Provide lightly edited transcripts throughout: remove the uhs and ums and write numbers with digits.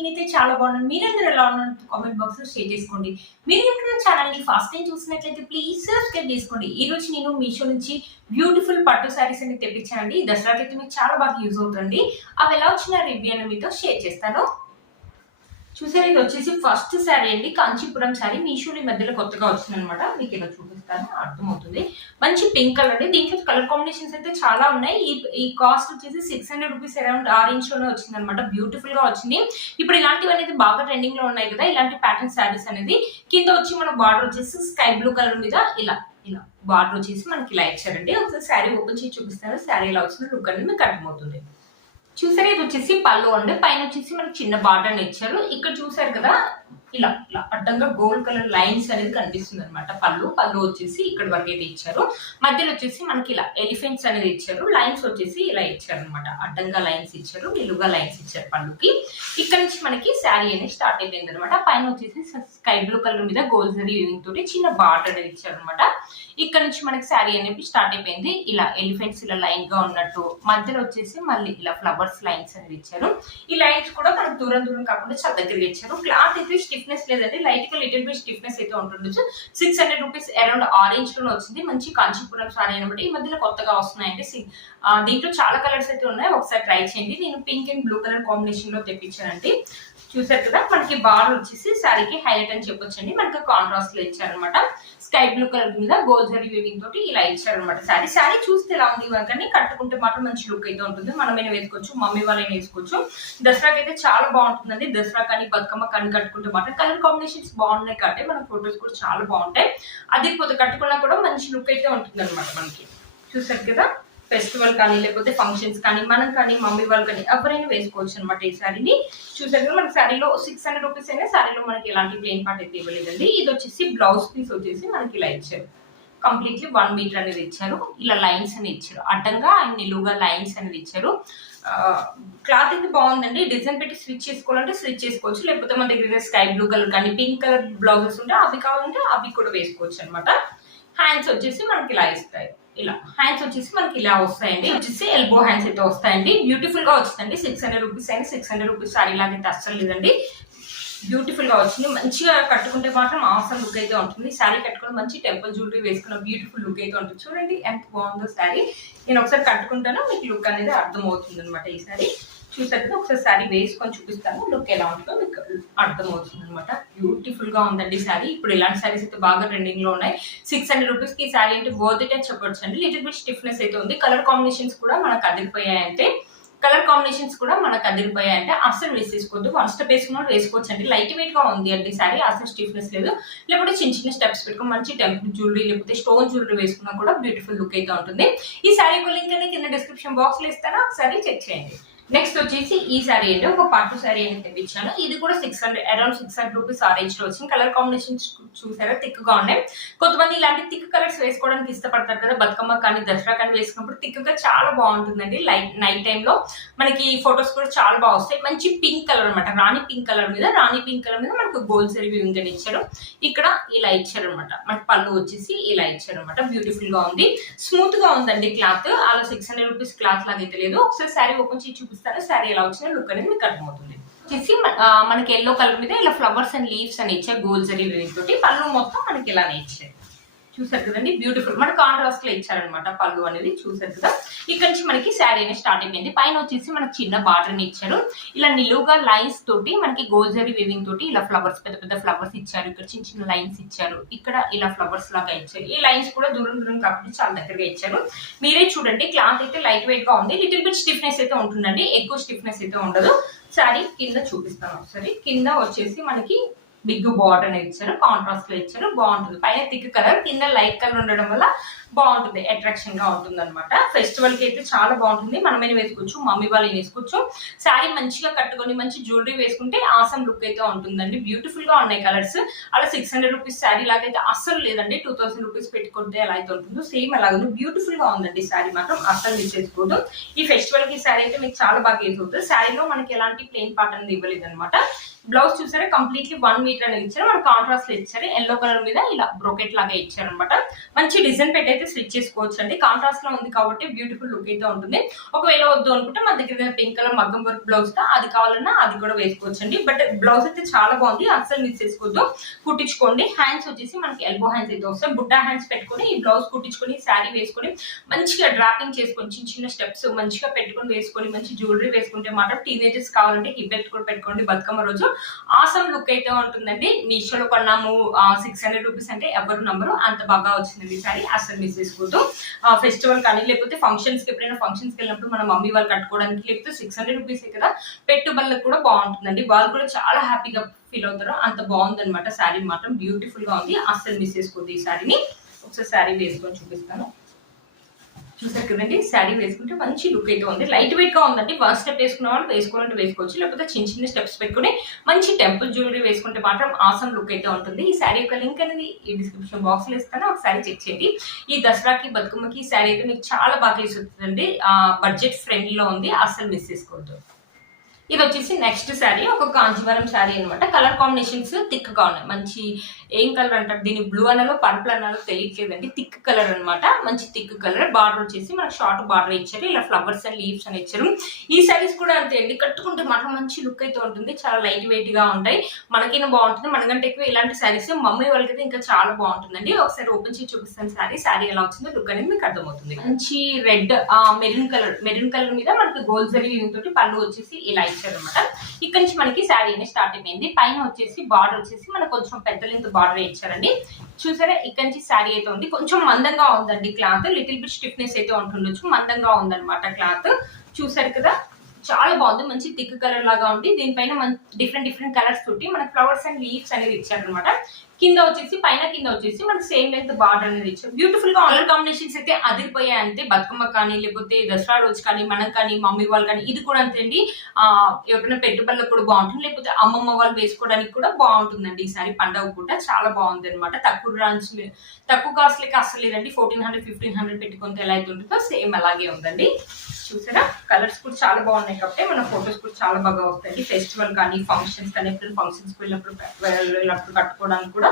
నేనైతే చాలా బాగున్నాను. మీరందరూ ఎలా ఉన్నారు కామెంట్ బాక్స్ లో షేర్ చేసుకోండి. మీరు కనుక ఛానల్ ని ఫస్ట్ టైం చూసినట్లయితే ప్లీజ్ సబ్స్క్రైబ్ చేసుకోండి. ఈ రోజు నేను మీషో నుంచి బ్యూటిఫుల్ పట్టు శారీస్ అని తెప్పించానండి. దసరాకి అయితే మీకు చాలా బాగా యూజ్ అవుతుంది. అవి ఎలా వచ్చిన రివ్యూ అని మీతో షేర్ చేస్తాను. చూసారు, ఇది వచ్చేసి ఫస్ట్ శారీ అండి, కాంచీపురం శారీ. మీషో ఈ మధ్యలో కొత్తగా వచ్చింది అనమాట. మీకు ఇలా చూపిస్తాను, అర్థమవుతుంది. మంచి పింక్ కలర్ అండి. దీంట్లో కలర్ కాంబినేషన్స్ అయితే చాలా ఉన్నాయి. ఈ కాస్ట్ వచ్చేసి 600 రూపీస్, అరౌండ్ ఆరెంజ్ లోనే వచ్చింది అనమాట. బ్యూటిఫుల్ గా వచ్చింది. ఇప్పుడు ఇలాంటివి అనేది బాగా ట్రెండింగ్ లో ఉన్నాయి కదా, ఇలాంటి ప్యాటర్న్ శారీస్ అనేది. కింద వచ్చి మన బార్డర్ వచ్చేసి స్కై బ్లూ కలర్ మీద ఇలా ఇలా బార్డర్ వచ్చేసి మనకి ఇలా ఇచ్చారండి. ఒకసారి శారీ ఓపెన్ చేసి చూపిస్తాను. శారీ ఇలా వచ్చిన లుక్ అనేది మీకు అర్థమవుతుంది. చూసారు, ఇది వచ్చేసి పళ్ళు అండి. పైన వచ్చేసి మనకి చిన్న బార్డర్ ఇచ్చారు. ఇక్కడ చూసారు కదా, ఇలా ఇలా అడ్డంగా గోల్డ్ కలర్ లైన్స్ అనేది కనిపిస్తుంది అనమాట. పళ్ళు వచ్చేసి ఇక్కడ వరకు అయితే ఇచ్చారు. మధ్యలో వచ్చేసి మనకి ఇలా ఎలిఫెంట్స్ అనేది ఇచ్చారు. లైన్స్ వచ్చేసి ఇలా ఇచ్చారు అనమాట. అడ్డంగా లైన్స్ ఇచ్చారు, నిలువుగా లైన్స్ ఇచ్చారు పళ్ళుకి. ఇక్కడ నుంచి మనకి శారీ అనేది స్టార్ట్ అయిపోయింది అనమాట. పైన వచ్చేసి స్కై బ్లూ కలర్ మీద గోల్డ్ జరీ వీవింగ్ తోటి చిన్న బార్డర్ అనేది ఇచ్చారు అనమాట. ఇక్కడ నుంచి మనకి శారీ అనేది స్టార్ట్ అయిపోయింది. ఇలా ఎలిఫెంట్స్ ఇలా లైన్ గా ఉన్నట్టు, మధ్యలో వచ్చేసి మళ్ళీ ఇలా ఫ్లవర్స్ లైన్స్ అనేది ఇచ్చారు. ఈ లైన్స్ కూడా మనకు దూరం కాకుండా చాలా దగ్గరగా ఇచ్చారు. క్లాత్ అయితే స్టిఫ్నెస్ లేదండి, లైట్ గా లిటిల్ బిట్ స్టిఫ్నెస్ అయితే ఉంటుండొచ్చు. 600 రూపీస్, అరౌండ్ ఆరెంజ్ లోనే వచ్చింది. మంచి కాంచీపురం సారీ అనమాట. ఈ మధ్యలో కొత్తగా వస్తున్నాయండి. దీంట్లో చాలా కలర్స్ అయితే ఉన్నాయి, ఒకసారి ట్రై చేయండి. నేను pink and blue colour combination లో తెప్పించానండి. చూసారు కదా, మనకి బార్డర్ వచ్చేసి శారీకి హైలైట్ అని చెప్పొచ్చండి. మనకి కాంట్రాస్ట్ లో ఇచ్చారనమాట. స్కై బ్లూ కలర్ మీద గోల్డ్ జరీ వీవింగ్ తోటి ఇలా ఇచ్చారనమాట. శారీ చూస్తే ఎలా ఉంది కానీ కట్టుకుంటే మాత్రం మంచి లుక్ అయితే ఉంటుంది. మనమైనా వేసుకోవచ్చు, మమ్మీ వాళ్ళైనా వేసుకోవచ్చు. దసరాకి అయితే చాలా బాగుంటుందండి. దసరా కానీ బతుకమ్మ కానీ కట్టుకుంటే మాత్రం కలర్ కాంబినేషన్స్ బాగున్నాయి కాబట్టి మన ఫొటోస్ కూడా చాలా బాగుంటాయి. అది పోతే కట్టుకున్నా కూడా మంచి లుక్ అయితే ఉంటుంది అనమాట. మనకి చూసారు కదా, ఫెస్టివల్ కానీ లేకపోతే ఫంక్షన్స్ కానీ మనం కానీ మమ్మీ వాళ్ళు కానీ ఎవరైనా వేసుకోవచ్చు అనమాట. ఈ శారీని చూసారు కదా, మన శారీలో 600 రూపీస్ అయినా శారీలో మనకి ఎలాంటి ప్లెయిన్ పార్ట్ అయితే ఇవ్వలేదండి. ఇది వచ్చేసి బ్లౌజ్ పీస్ వచ్చేసి మనకి ఇలా ఇచ్చారు. కంప్లీట్లీ 1 మీటర్ అనేది ఇచ్చారు. ఇలా లైన్స్ అనేది ఇచ్చారు, అడ్డంగా అండ్ నిలువుగా లైన్స్ అనేది ఇచ్చారు. క్లాత్ అయితే బాగుందండి. డిజైన్ పెట్టి స్విచ్ చేసుకోవాలంటే స్విచ్ చేసుకోవచ్చు, లేకపోతే మన దగ్గర స్కై బ్లూ కలర్ కానీ పింక్ కలర్ బ్లౌజెస్ ఉంటే అవి కావాలంటే అవి కూడా వేసుకోవచ్చు అనమాట. హ్యాండ్స్ వచ్చేసి మనకి ఇలా ఇస్తాయి. ఇలా హ్యాండ్స్ వచ్చేసి మనకి ఇలా వస్తాయండి. వచ్చేసి ఎల్బో హ్యాండ్స్ అయితే వస్తాయండి. బ్యూటిఫుల్ గా వచ్చిందండి. 600 రూపీస్ అయినా 600 రూపీస్ సారీ లాగైతే అస్సలు లేదండి. బ్యూటిఫుల్ గా వచ్చింది. మంచిగా కట్టుకుంటే మాత్రం ఆసమ్ లుక్ అయితే ఉంటుంది. శారీ కట్టుకుని మంచి టెంపుల్ జ్యువెలరీ వేసుకున్న బ్యూటిఫుల్ లుక్ అయితే ఉంటుంది. చూడండి ఎంత బాగుందో శారీ. నేను ఒకసారి కట్టుకుంటాను, మీకు లుక్ అనేది అర్థమవుతుంది అనమాట. ఈ శారీ చూసారు, ఒకసారి శారీ వేసుకొని చూపిస్తాను, లుక్ ఎలా ఉంటుందో మీకు అర్థమవుతుంది అనమాట. బ్యూటిఫుల్ గా ఉందండి శారీ. ఇప్పుడు ఇలాంటి శారీస్ అయితే బాగా ట్రెండింగ్ లో ఉన్నాయి. 600 రూపీస్ కి శారీ అంటే వర్త్ ఇట్ అని చెప్పొచ్చు అండి. లిటిల్ బిట్ స్టిఫ్నెస్ అయితే ఉంది. కలర్ కాంబినేషన్స్ కూడా మనకు అదిరిపోయాయంటే అస్సలు వేసేసుకోవద్దు. 1 స్టెప్ వేసుకున్న వేసుకోవచ్చు అండి. లైట్ వెయిట్ గా ఉంది అండి శారీ, అసలు స్టిఫ్నెస్ లేదు. లేకపోతే చిన్న స్టెప్స్ పెట్టుకుని మంచి టెంపుల్ జ్యువెలరీ లేకపోతే స్టోన్ జ్యువెలరీ వేసుకున్నా కూడా బ్యూటిఫుల్ లుక్ అయితే ఉంటుంది. ఈ శారీ యొక్క లింక్ అనేది కింద డిస్క్రిప్షన్ బాక్స్ లో ఇస్తాను, ఒకసారి చెక్ చేయండి. నెక్స్ట్ వచ్చేసి ఈ శారీ అంటే ఒక పట్టు శారీ అని తెప్పించాను. ఇది కూడా 600, అరౌండ్ 600 రూపీస్ ఆరెంజ్ లో వచ్చింది. కలర్ కాంబినేషన్స్ చూసారా, థిక్ గా ఉన్నాయి. కొంతమంది ఇలాంటి థిక్ కలర్స్ వేసుకోవడానికి ఇష్టపడతారు కదా, బతుకమ్మ కానీ దసరా కానీ వేసుకున్నప్పుడు థిక్ గా చాలా బాగుంటుందండి. నైట్ టైమ్ లో మనకి ఫొటోస్ కూడా చాలా బాగా వస్తాయి. మంచి పింక్ కలర్ అనమాట. రాణి పింక్ కలర్ మీద మనకు గోల్డ్ జరీ వీవింగ్ అని ఇచ్చారు. ఇక్కడ ఇలా ఇచ్చారు అనమాట. మనకి పళ్ళు వచ్చేసి ఇలా ఇచ్చారు అనమాట. బ్యూటిఫుల్ గా ఉంది, స్మూత్ గా ఉందండి క్లాత్. అలా 600 రూపీస్ క్లాత్ లాగైతే లేదు. ఒకసారి శారీ ఓపెన్ చేసి చూపిస్తాను, శారీ ఎలా వచ్చిన లుక్ అనేది మీకు అర్థమవుతుంది. వచ్చేసి మనకి ఎల్లో కలర్ మీద ఇలా ఫ్లవర్స్ అండ్ లీవ్స్ అని ఇచ్చారు గోల్డ్ జరీ వీవింగ్ తోటి. పళ్ళు మొత్తం మనకి ఇలానే ఇచ్చారు. చూసారు కదండి, బ్యూటిఫుల్. మన కాంట్రాస్ట్ లో ఇచ్చారనమాట పళ్ళు అనేది. చూసారు కదా, ఇక్కడ నుంచి మనకి శారీ అనేది స్టార్ట్ అయిపోయింది. పైన వచ్చేసి మనకి చిన్న బార్డర్ ని ఇచ్చారు. ఇలా నిలువుగా లైన్స్ తోటి మనకి గోల్డ్ జరీ వీవింగ్ తోటి ఇలా ఫ్లవర్స్, పెద్ద ఫ్లవర్స్ ఇచ్చారు. ఇక్కడ చిన్న లైన్స్ ఇచ్చారు. ఇక్కడ ఇలా ఫ్లవర్స్ లాగా ఇచ్చారు. ఈ లైన్స్ కూడా దూరం కాబట్టి చాలా దగ్గరగా ఇచ్చారు. మీరే చూడండి, క్లాత్ అయితే లైట్ వెయిట్ గా ఉంది. లిటిల్ బిట్ స్టిఫ్నెస్ అయితే ఉంటుందండి, ఎక్కువ స్టిఫ్నెస్ అయితే ఉండదు. శారీ కింద చూపిస్తాను ఒకసారి. కింద వచ్చేసి మనకి బిగ్ బార్డర్ అనేది ఇచ్చారు, కాంట్రాస్ట్ లో ఇచ్చారు. బాగుంటుంది. పైన థిక్ కలర్, కింద లైట్ కలర్ ఉండడం వల్ల బాగుంటుంది, అట్రాక్షన్ గా ఉంటుంది అనమాట. ఫెస్టివల్ కి అయితే చాలా బాగుంటుంది. మనమైనా వేసుకోవచ్చు, మమ్మీ వాళ్ళని వేసుకోవచ్చు. శారీ మంచిగా కట్టుకొని మంచి జ్యువెలరీ వేసుకుంటే ఆసమ్ లుక్ అయితే ఉంటుందండి. బ్యూటిఫుల్ గా ఉన్నాయి కలర్స్. అలా 600 రూపీస్ శారీ లాగైతే అస్సలు లేదండి. 2000 రూపీస్ పెట్టుకుంటే ఎలా అయితే ఉంటుందో సేమ్ అలాగే బ్యూటిఫుల్ గా ఉందండి శారీ మాత్రం. అస్సలు మిస్ చేసుకోవద్దు. ఈ ఫెస్టివల్ కి శారీ అయితే మీకు చాలా బాగా యూజ్ అవుతుంది. శారీలో మనకి ఎలాంటి ప్లెయిన్ పార్ట్ అనేది ఇవ్వలేదు అనమాట. బ్లౌజ్ చూసారా, కంప్లీట్లీ 1 మీటర్ అనేది ఇచ్చారు. మన కాంట్రాస్ట్ లో ఇచ్చారు. ఎల్లో కలర్ మీద ఇలా బ్రోకెట్ లాగా ఇచ్చారు అనమాట. మంచి డిజైన్ పెట్టి అయితే స్టిచ్ చేసుకోవచ్చు అండి. కాంట్రాస్ట్ లో ఉంది కాబట్టి బ్యూటిఫుల్ లుక్ అయితే ఉంటుంది. ఒకవేళ వద్దు అనుకుంటే మన దగ్గర పింక్ కలర్ మగ్గం వర్క్ బ్లౌజ్ అది కావాలన్నా అది కూడా వేసుకోవచ్చు అండి. బట్ బ్లౌజ్ అయితే చాలా బాగుంది, అస్సలు మిస్ చేసుకోవద్దు, కుట్టించుకోండి. హ్యాండ్స్ వచ్చేసి మనకి ఎల్బో హ్యాండ్స్ అయితే వస్తాయి. బుట్టా హ్యాండ్స్ పెట్టుకొని ఈ బ్లౌజ్ కుట్టించుకొని శారీ వేసుకొని మంచిగా డ్రాపింగ్ చేసుకొని చిన్న చిన్న స్టెప్స్ మంచిగా పెట్టుకొని వేసుకొని మంచి జ్యువెలరీ వేసుకుంటే మాత్రం టీనేజర్స్ కావాలంటే హిప్ బెల్ట్ కూడా పెట్టుకోండి. బతుకమ్మ రోజు ఆసమ్ లుక్ అయితే ఉంటుందండి. మీషోలో కొన్నాము 600 రూపీస్ అంటే ఎవరు నంబరు, అంత బాగా వచ్చింది ఈ సారీ, అసలు మిస్ చేసుకోవద్దు. ఫెస్టివల్ కానీ లేకపోతే ఫంక్షన్స్ కి ఎప్పుడైనా ఫంక్షన్స్ కి వెళ్ళినప్పుడు మన మమ్మీ వాళ్ళు కట్టుకోవడానికి లేకపోతే 600 రూపీస్ కదా, పెట్టుబడులకు కూడా బాగుంటుందండి. వాళ్ళు కూడా చాలా హ్యాపీగా ఫీల్ అవుతారు, అంత బాగుంది అనమాట. శారీ మాత్రం బ్యూటిఫుల్ గా ఉంది, అస్సలు మిస్ చేసుకోవద్దు ఈ శారీని. ఒకసారి శారీ వేసుకొని చూపిస్తాను. చూసారు కదండి, శారీ వేసుకుంటే మంచి లుక్ అయితే ఉంది. లైట్ వెయిట్ గా ఉందండి. ఫస్ట్ స్టెప్ వేసుకున్న వాళ్ళు వేసుకోవాలంటే వేసుకోవచ్చు, లేకపోతే చిన్న చిన్న స్టెప్స్ పెట్టుకుని మంచి టెంపుల్ జ్యువెలరీ వేసుకుంటే మాత్రం ఆసమ్ లుక్ అయితే ఉంటుంది. ఈ శారీ యొక్క లింక్ అనేది ఈ డిస్క్రిప్షన్ బాక్స్ లో ఇస్తాను, ఒకసారి చెక్ చేయండి. ఈ దసరాకి బతుకమ్మకి ఈ శారీ అయితే మీకు చాలా బాగా యూస్ అవుతుందండి. బడ్జెట్ ఫ్రెండ్లీ లో ఉంది, అస్సలు మిస్ చేసుకోవద్దు. ఇది వచ్చేసి నెక్స్ట్ శారీ, ఒక కాంచీవరం శారీ అనమాట. కలర్ కాంబినేషన్స్ థిక్ గా ఉన్నాయి. మంచి ఏం కలర్ అంటారు దీన్ని, బ్లూ అనాలో పర్పుల్ అనాలో తెలియట్లేదండి. థిక్ కలర్ అనమాట, మంచి థిక్ కలర్. బార్డర్ వచ్చేసి మనకు షార్ట్ బార్డర్ ఇచ్చారు, ఇలా ఫ్లవర్స్ అండ్ లీవ్స్ అని ఇచ్చారు. ఈ శారీస్ కూడా అంతే అండి, కట్టుకుంటే మాత్రం మంచి లుక్ అయితే ఉంటుంది. చాలా లైట్ వెయిట్ గా ఉంటాయి, మనకైనా బాగుంటుంది. మనకంటే ఎక్కువ ఇలాంటి శారీస్ మమ్మీ వాళ్ళకైతే ఇంకా చాలా బాగుంటుందండి. ఒకసారి ఓపెన్ చేసి చూపిస్తాను శారీ ఎలా వచ్చిందో లుక్ అనేది మీకు అర్థమవుతుంది. మంచి రెడ్ మెరూన్ కలర్ మీద మనకి గోల్డ్ జరీ తోటి పళ్ళు వచ్చేసి ఇలా అనమాట. ఇక్కడ నుంచి మనకి శారీ అనేది స్టార్ట్ అయిపోయింది. పైన వచ్చేసి బార్డర్ వచ్చేసి మనకు కొంచెం పెద్ద లెంత్ బార్డర్ ఇచ్చారండి. చూసారా, ఇక్కడ నుంచి శారీ అయితే ఉంది. కొంచెం మందంగా ఉందండి క్లాత్, లిటిల్ బిట్ స్టిఫ్నెస్ అయితే ఉంటుండొచ్చు, మందంగా ఉందన్నమాట క్లాత్. చూసారు కదా, చాలా బాగుంది. మంచి థిక్ కలర్ లాగా ఉంది. దీనిపైన డిఫరెంట్ కలర్స్ తోటి మనకి ఫ్లవర్స్ అండ్ లీవ్స్ అనేది ఇచ్చారనమాట. కింద వచ్చేసి పైన కింద వచ్చేసి మనకి సేమ్ లెంత్ బార్డర్ అనేది ఇచ్చారు. బ్యూటిఫుల్ గా కలర్ కాంబినేషన్స్ అయితే అదిరిపోయాయి అంతే. బతుకమ్మ కానీ లేకపోతే దసరా రోజు కానీ మనకు కానీ మమ్మీ వాళ్ళు కానీ ఇది కూడా అంతే అండి. ఎవరైనా పెట్టుబడులకు కూడా బాగుంటుంది, లేకపోతే అమ్మమ్మ వాళ్ళు వేసుకోవడానికి కూడా బాగుంటుందండి. ఈసారి పండుగ కూడా చాలా బాగుంది అనమాట. తక్కువ కాస్ట్ లకి అసలు లేదండి. 1400 1500 పెట్టుకుంటే ఎలా అయితే ఉంటుందో సేమ్ అలాగే ఉందండి. చూసారా, కలర్స్ కూడా చాలా బాగున్నాయి కాబట్టి మన ఫొటోస్ కూడా చాలా బాగా వస్తాయి. ఫెస్టివల్ కానీ ఫంక్షన్స్ కానీ ఎప్పుడు ఫంక్షన్స్ వెళ్ళినప్పుడు కట్టుకోవడానికి కూడా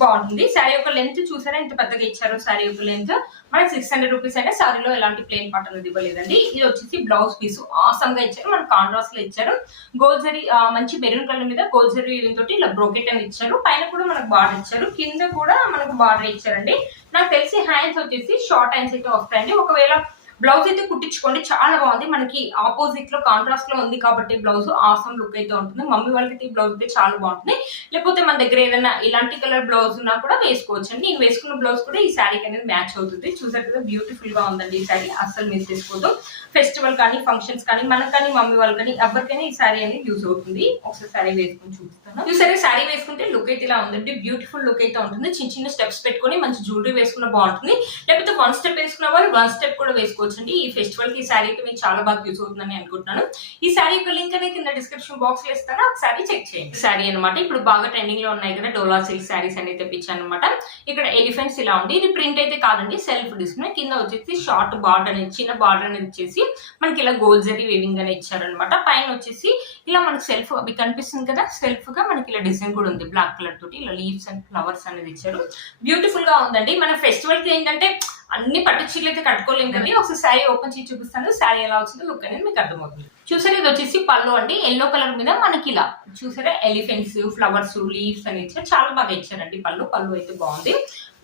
బాగుంటుంది. శారీ యొక్క లెంత్ చూసారా ఎంత పెద్దగా ఇచ్చారో. శారీ యొక్క లెంత్ మనకి 600 రూపీస్ అయినా శారీలో ఎలాంటి ప్లెయిన్ పార్ట్ అనేది ఇవ్వలేదండి. ఇది వచ్చేసి బ్లౌజ్ పీస్ ఆసమ్ గా ఇచ్చారు, మనకు కాంట్రాస్ట్ లో ఇచ్చారు. గోల్డ్ జరీ మంచి మెరూన్ కలర్ మీద గోల్డ్ జరీ తోటి ఇలా బ్రోకెట్ అని ఇచ్చారు. పైన కూడా మనకు బార్డర్ ఇచ్చారు, కింద కూడా మనకు బార్డర్ ఇచ్చారండి. నాకు తెలిసి హ్యాండ్స్ వచ్చేసి షార్ట్ హ్యాండ్స్ అయితే వస్తాయండి. ఒకవేళ బ్లౌజ్ అయితే కుట్టించుకోండి, చాలా బాగుంది. మనకి ఆపోజిట్ లో కాంట్రాస్ట్ లో ఉంది కాబట్టి బ్లౌజ్ ఆసమ్ లుక్ అయితే ఉంటుంది. మమ్మీ వాళ్ళకి ఈ బ్లౌజ్ అయితే చాలా బాగుంటుంది. లేకపోతే మన దగ్గర ఏదైనా ఇలాంటి కలర్ బ్లౌజ్ ఉన్నా కూడా వేసుకోవచ్చు అండి. నేను వేసుకున్న బ్లౌజ్ కూడా ఈ శారీకి అనేది మ్యాచ్ అవుతుంది. చూసారు కదా, బ్యూటిఫుల్ గా ఉందండి ఈ శారీ, అస్సలు మిస్ చేసుకోవద్దు. ఫెస్టివల్ కానీ ఫంక్షన్స్ కానీ మనకు కానీ మమ్మీ వాళ్ళు కానీ ఎవరికైనా ఈ శారీ అనేది యూజ్ అవుతుంది. ఒకసారి శారీ వేసుకుని చూపిస్తాను. చూసారా, శారీ వేసుకుంటే లుక్ అయితే ఇలా ఉందండి. బ్యూటిఫుల్ లుక్ అయితే ఉంటుంది. చిన్న చిన్న స్టెప్స్ పెట్టుకొని మంచి జ్యువెలరీ వేసుకున్న బాగుంటుంది. లేకపోతే 1 స్టెప్ వేసుకున్న వాళ్ళు 1 స్టెప్ కూడా వేసుకోవచ్చు. ఈ ఫెస్టివల్ కి ఈ శారీ అయితే మీకు చాలా బాగా యూజ్ అవుతుందని అనుకుంటున్నాను. ఈ శారీ యొక్క లింక్ అనేది కింద డిస్క్రిప్షన్ బాక్స్ లో ఇస్తాను, ఒకసారి చెక్ చేయండి. శారీ అనమాట, ఇప్పుడు బాగా ట్రెండింగ్ లో ఉన్నాయి కదా డోలా సిల్క్ శారీస్ అనేది తెప్పించాను అనమాట. ఇక్కడ ఎలిఫెంట్స్ ఇలా ఉంది. ఇది ప్రింట్ అయితే కాదండి, సెల్ఫ్ డిస్ప్లే. కింద వచ్చేసి షార్ట్ బార్డర్ అనేది చిన్న బార్డర్ అనేది ఇచ్చేసి మనకి ఇలా గోల్డ్ జరీ వేవింగ్ అనేది ఇచ్చారనమాట. పైన వచ్చేసి ఇలా మనకి సెల్ఫ్ మీకు కనిపిస్తుంది కదా, సెల్ఫ్ గా మనకి ఇలా డిజైన్ కూడా ఉంది బ్లాక్ కలర్ తోటి. ఇలా లీవ్స్ అండ్ ఫ్లవర్స్ అనేది ఇచ్చారు. బ్యూటిఫుల్ గా ఉందండి. మన ఫెస్టివల్ కి ఏంటంటే అన్ని పట్టు చీరలు అయితే కట్టుకోలేము కానీ ఒకసారి శారీ ఓపెన్ చేసి చూపిస్తాను. శారీ ఎలా వచ్చిందో లుక్ అనేది మీకు అర్థమవుతుంది. చూసారా, ఇది వచ్చేసి పళ్ళు అండి. ఎల్లో కలర్ మీద మనకి ఇలా చూసారా ఎలిఫెంట్స్ ఫ్లవర్స్ లీవ్స్ అని ఇచ్చారు. చాలా బాగా ఇచ్చారండి. పళ్ళు అయితే బాగుంది.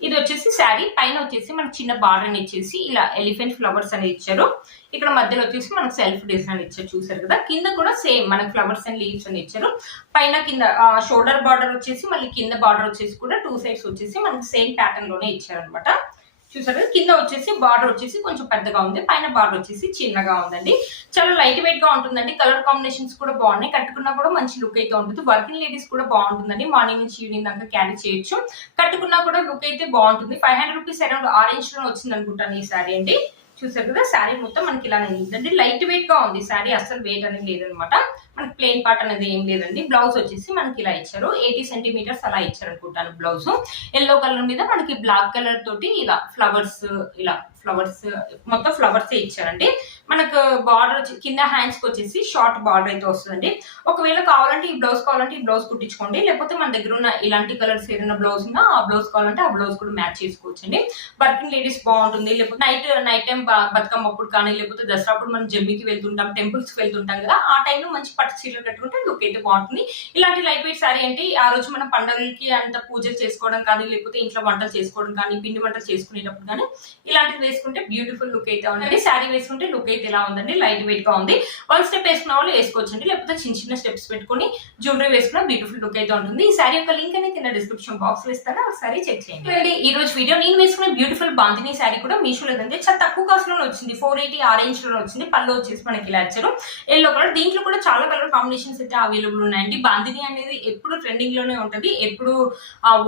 ఇది వచ్చేసి శారీ పైన వచ్చేసి మనకి చిన్న బార్డర్ అని ఇచ్చేసి ఇలా ఎలిఫెంట్ ఫ్లవర్స్ అనేది ఇచ్చారు. ఇక్కడ మధ్యలో వచ్చేసి మనకు సెల్ఫ్ డిజైన్ ఇచ్చారు. చూసారు కదా, కింద కూడా సేమ్ మనకి ఫ్లవర్స్ అండ్ లీవ్స్ అని ఇచ్చారు. పైన కింద షోల్డర్ బార్డర్ వచ్చేసి మళ్ళీ కింద బార్డర్ వచ్చేసి కూడా 2 సైడ్స్ వచ్చేసి మనకి సేమ్ ప్యాటర్న్ లోనే ఇచ్చారు అనమాట. చూసారు, కింద వచ్చేసి బార్డర్ వచ్చేసి కొంచెం పెద్దగా ఉంది, పైన బార్డర్ వచ్చేసి చిన్నగా ఉందండి. చాలా లైట్ వెయిట్ గా ఉంటుందండి. కలర్ కాంబినేషన్స్ కూడా బాగున్నాయి. కట్టుకున్నా కూడా మంచి లుక్ అయితే ఉంటుంది. వర్కింగ్ లేడీస్ కూడా బాగుంటుందండి. మార్నింగ్ నుంచి ఈవినింగ్ దాకా క్యారీ చేయొచ్చు. కట్టుకున్నా కూడా లుక్ అయితే బాగుంటుంది. 500 రూపీస్ అరౌండ్ ఆరెంజ్ లో వచ్చింది అనుకుంటాను ఈ శారీ అండి. చూసారు కదా, శారీ మొత్తం మనకి ఇలానే ఉందండి. లైట్ వెయిట్ గా ఉంది శారీ, అసలు వెయిట్ అనేది లేదనమాట. మనకి ప్లెయిన్ పార్ట్ అనేది ఏం లేదండి. బ్లౌజ్ వచ్చేసి మనకి ఇలా ఇచ్చారు, 80 సెంటీమీటర్స్ అలా ఇచ్చారు అనుకుంటాను బ్లౌజ్. ఎల్లో కలర్ మీద మనకి బ్లాక్ కలర్ తోటి ఇలా ఫ్లవర్స్ మొత్తం ఫ్లవర్స్ ఇచ్చారండి. మనకు బార్డర్ కింద హ్యాండ్స్ కి వచ్చేసి షార్ట్ బార్డర్ అయితే వస్తుందండి. ఒకవేళ కావాలంటే ఈ బ్లౌజ్ కుట్టించుకోండి, లేకపోతే మన దగ్గర ఉన్న ఇలాంటి కలర్స్ ఏదైనా బ్లౌజ్ ఉన్నా ఆ బ్లౌజ్ కావాలంటే ఆ బ్లౌజ్ కూడా మ్యాచ్ చేసుకోవచ్చండి. వర్కింగ్ లేడీస్ బాగుంటుంది. లేకపోతే నైట్ టైం బతుకమ్మ అప్పుడు కానీ, లేకపోతే దసరా అప్పుడు మనం జమ్మికి వెళ్తుంటాం, టెంపుల్స్ కి వెళ్తుంటాం కదా, ఆ టైంలో మంచి పట్టు చీరలు కట్టుకుంటే లుక్ అయితే బాగుంటుంది. ఇలాంటి లైట్ వెయిట్ సారీ అంటే ఆ రోజు మనం పండుగలకి అంత పూజలు చేసుకోవడం కానీ, లేకపోతే ఇంట్లో వంటలు చేసుకోవడం కానీ, పిండి వంటలు చేసుకునేటప్పుడు కానీ ఇలాంటివి వేసుకుంటే బ్యూటిఫుల్ లుక్ అయితే ఉందండి. శారీ వేసుకుంటే లుక్ అయితే ఎలా ఉందండి, లైట్ వెయిట్ గా ఉంది. వన్ స్టెప్ వేసుకున్న వాళ్ళు వేసుకోవచ్చండి, లేకపోతే చిన్న చిన్న స్టెప్స్ పెట్టుకుని జ్యువెలరీ వేసుకున్న బ్యూటిఫుల్ లుక్ అయితే ఉంటుంది. ఈ శారీ యొక్క లింక్ అనేది కింద డిస్క్రిప్షన్ బాక్స్ లో ఇస్తాను, ఒకసారి చెక్ చేయండి. ఈ రోజు వీడియో నేను వేసుకున్న బ్యూటిఫుల్ బాందిని శారీ కూడా మీషో లేదంటే చాలా తక్కువ కాస్ట్ లోనే వచ్చింది. 480 ఆరెంజ్ లో వచ్చింది. పళ్ళు వచ్చేసి మనకి ఇలా ఇచ్చారు ఎల్లో కలర్. దీంట్లో కూడా చాలా కలర్ కాంబినేషన్స్ అయితే అవైలబుల్ ఉన్నాయండి. బాందిని అనేది ఎప్పుడు ట్రెండింగ్ లోనే ఉంటుంది, ఎప్పుడు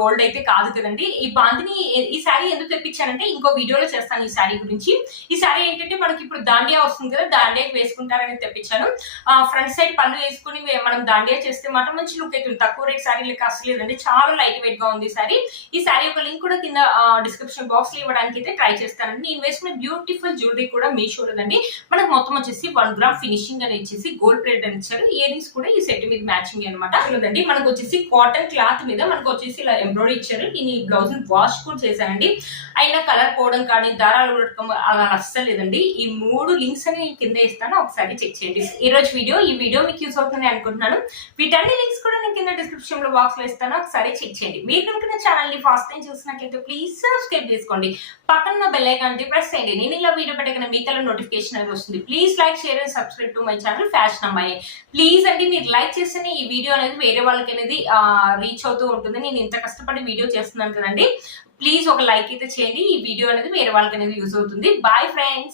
ఓల్డ్ అయితే కాదు కదండి. ఈ బాందిని ఈ శారీ ఎందుకు తెప్పించానంటే ఇంకో వీడియోలో చేస్తాను ఈ శారీ గురించి. ఈ శారీ ఏంటంటే మనకి ఇప్పుడు దాండియా వస్తుంది కదా, దాండియాకి వేసుకుంటారని తెప్పించాను. ఫ్రంట్ సైడ్ పళ్ళు వేసుకుని మనం దాండియా చేస్తే మాత్రం మంచి లుక్ అయితే తక్కువ రేట్ శారీ లెక్క అసలు లేదండి. చాలా లైట్ వెయిట్ గా ఉంది శారీ. ఈ శారీ యొక్క లింక్ కూడా కింద డిస్క్రిప్షన్ బాక్స్ లో ఇవ్వడానికి అయితే ట్రై చేస్తానండి. నేను వేసుకున్న బ్యూటిఫుల్ జ్యువెలరీ కూడా మీషోలోదండి. మనకు మొత్తం వచ్చేసి 1 గ్రామ్ ఫినిషింగ్ అని ఇచ్చేసి గోల్డ్ ప్లేట్ అని ఇచ్చారు. ఇయర్ రింగ్స్ కూడా ఈ సెట్ మీద మ్యాచింగ్ అనమాట. లేదండి మనకు వచ్చేసి కాటన్ క్లాత్ మీద మనకు వచ్చేసి ఇలా ఎంబ్రాయిడరీ ఇచ్చారు. నేను ఈ బ్లౌజ్ వాష్ కూడా చేశానండి. అయినా కలర్ పోవడం కానీ, దారాలు ఉడకడం అలా అస్సలు లేదండి. ఈ 3 లింక్స్ అని కింద ఇస్తాను, ఒకసారి చెక్ చేయండి. ఈ రోజు ఈ వీడియో మీకు యూస్ అవుతుంది అనుకుంటున్నాను. వీటన్ని లింక్స్ కూడా నేను కింద డిస్క్రిప్షన్ లో బాక్స్ లో ఇస్తాను, ఒకసారి చెక్ చేయండి. మీరు కనుక నా ఛానల్ ని ఫస్ట్ టైం చూసినట్లయితే ప్లీజ్ సబ్స్క్రైబ్ చేసుకోండి. పక్కన బెల్ ఐకాన్ ప్రెస్ చేయండి. నేను ఇలా వీడియో పెట్టగానే మీకు నోటిఫికేషన్ అనేది వస్తుంది. Please like, share and subscribe to my channel fashion అమ్మాయి. ప్లీజ్ అండి మీరు లైక్ చేస్తేనే ఈ వీడియో అనేది వేరే వాళ్ళకి అనేది రీచ్ అవుతూ ఉంటుంది. నేను ఇంత కష్టపడి వీడియో చేస్తున్నాను కదండి. ప్లీజ్ ఒక లైక్ అయితే చేయండి. ఈ వీడియో అనేది వేరే వాళ్ళకి అనేది యూజ్ అవుతుంది. Bye friends.